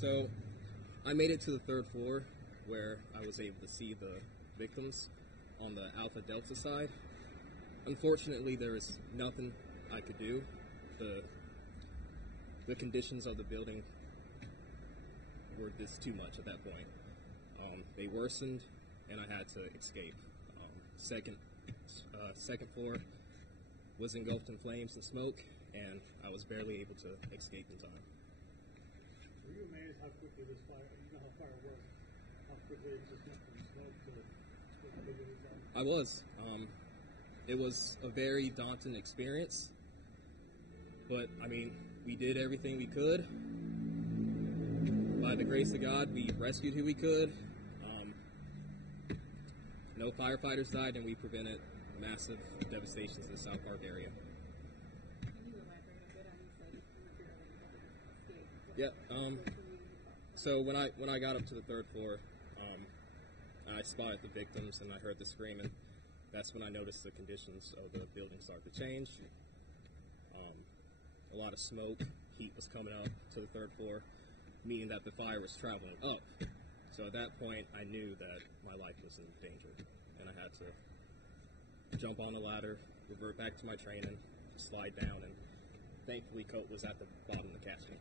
So I made it to the third floor where I was able to see the victims on the Alpha Delta side. Unfortunately, there was nothing I could do. The conditions of the building were just too much at that point. They worsened, and I had to escape. Second floor was engulfed in flames and smoke, and I was barely able to escape in time. Were you amazed how quickly this fire, you know how fire was, how quickly it just went from smoke to how big it was? I was. It was a very daunting experience, but I mean, we did everything we could. By the grace of God, we rescued who we could. No firefighters died, and we prevented massive devastations in the South Park area. Can you elaborate a bit on you said you barely escaped? So when I got up to the third floor, I spotted the victims and I heard the screaming. That's when I noticed the conditions of the building start to change. A lot of smoke, heat was coming up to the third floor, meaning that the fire was traveling up. So at that point, I knew that my life was in danger, and I had to jump on the ladder, revert back to my training, slide down, and thankfully Coat was at the bottom to catch me.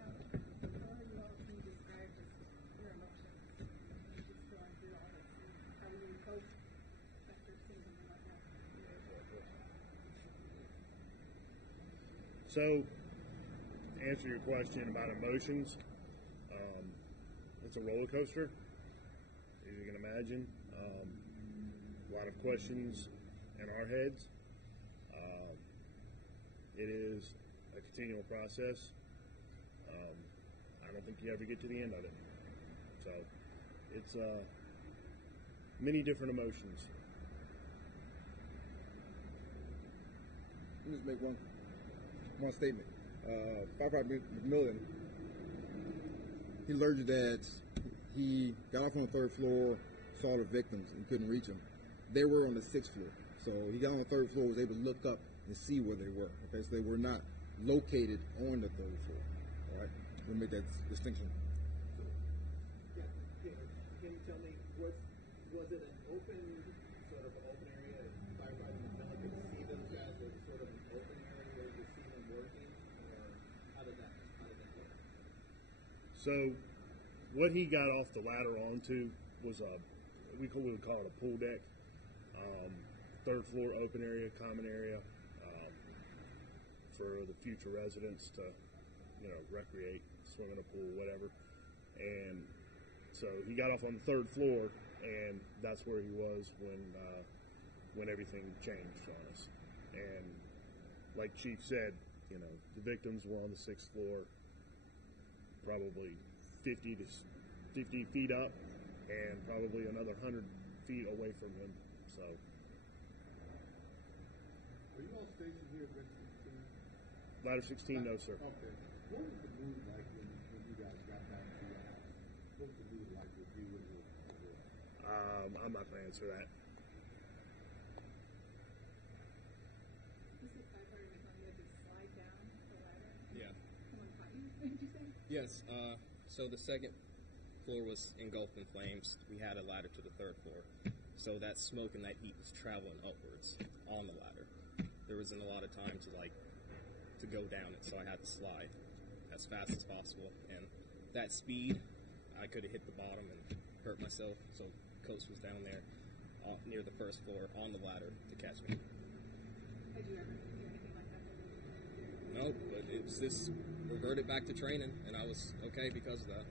How are you all, can you describe just your emotions? You're just going through all this. How do you cope after seeing something like that? So, to answer your question about emotions, it's a roller coaster, as you can imagine. A lot of questions in our heads. It is a continual process. I don't think you ever get to the end of it. So, it's many different emotions. Let me just make one statement. Firefighter McMillan, he alerted that he got off on the third floor, saw the victims, and couldn't reach them. They were on the sixth floor. So he got on the third floor, was able to look up and see where they were. Okay, so they were not located on the third floor. All right, we'll make that distinction. Can you tell me, was it an open, sort of open area, Firefighter McMillan could see those guys, was it sort of an open area where you could see them working, or how did that work? So, what he got off the ladder onto was we would call it a pool deck. Third floor open area, common area, for the future residents to, recreate, swim in a pool, whatever. And so he got off on the third floor, and that's where he was when everything changed on us. And like Chief said, the victims were on the sixth floor, probably 50 feet up, and probably another 100 feet away from him. So. Are you all stationed here at Ladder 16, no, sir. Okay. What was the mood like when you guys got back to your house? What was the mood like with you and your boy? I'm not going to answer that. You said Firefighter McMillan had to slide down the ladder? Yeah. Someone caught you, did you say? Yes. So the second floor was engulfed in flames. We had a ladder to the third floor. So that smoke and that heat was traveling upwards on the ladder. There wasn't a lot of time to go down it, so I had to slide as fast as possible. And that speed, I could have hit the bottom and hurt myself. So Coach was down there near the first floor on the ladder to catch me. Had you ever do anything like that? No, but it was just reverted back to training, and I was okay because of that.